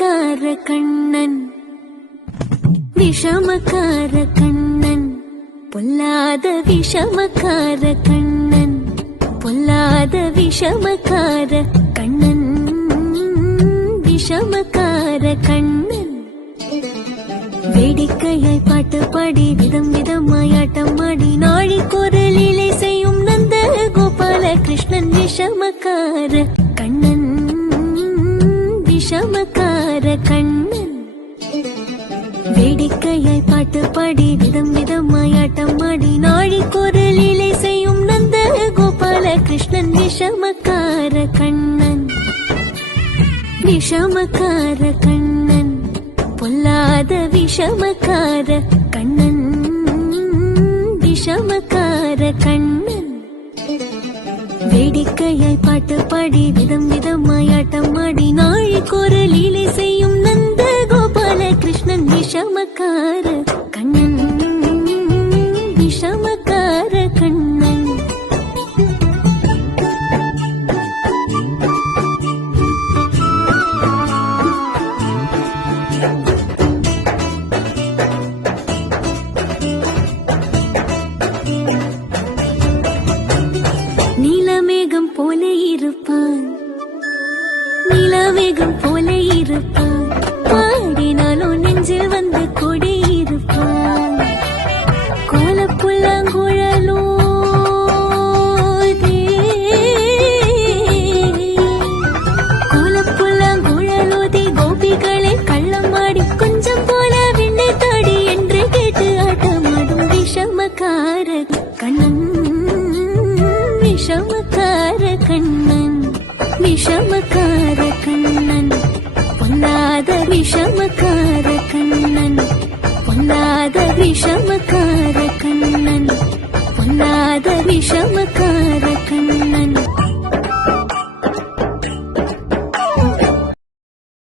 விஷமக்கார கண்ணன், விஷமக்கார கண்ணன், பொல்லாத விஷமக்கார கண்ணன், பொல்லாத விஷமக்கார கண்ணன், விஷமக்கார கண்ணன். வேடிக்கையாய் பாட்டு பாடி விதம் விதமாய் ஆட்டம் ஆடி நாழிக்கொரு லீலை செய்யும் நந்த கோபால கிருஷ்ணன், விஷமக்கார கண்ணன், விஷமக்கார கண்ணன். வேடிக்கையாய் பாட்டு பாடி விதம் விதமாய் ஆட்டம் ஆடி நாழிக்கொரு லீலை செய்யும் நந்த கோபால கிருஷ்ணன், விஷமக்கார கண்ணன், விஷமக்கார கண்ணன், பொல்லாத விஷமக்கார கண்ணன், விஷமக்கார கண்ணன். வேடிக்கையாய் பாட்டு பாடி விதம் விதமாய் ஆட்டம் ஆடி நாழிக்கொரு லீலை செய்யும் நந்த கோபால கிருஷ்ணன், விஷமக்கார கண்ணன், விஷமக்கார கண்ணன். நீலமேகம் போல இருப்பான், நீலமேகம் போல இருப்பான், பாடினாலும் நெஞ்சில் வந்து கொடி இருப்பான். கோலப்புல்லாங்குழலோ கோலப்புல்லாங்குழலோதி கோபிகளை கள்ளமாடி கொஞ்சம் போல விண்ணை தாடி என்று கேட்டு ஆட்டமாடும் விஷமக்கார கண்ணன், விஷமக்கார கண்ணன், விஷமக்கார கண்ணன், பொல்லாத விஷமக்கார கண்ணன், பொல்லாத விஷமக்கார கண்ணன், பொல்லாத விஷமக்கார கண்ணன்.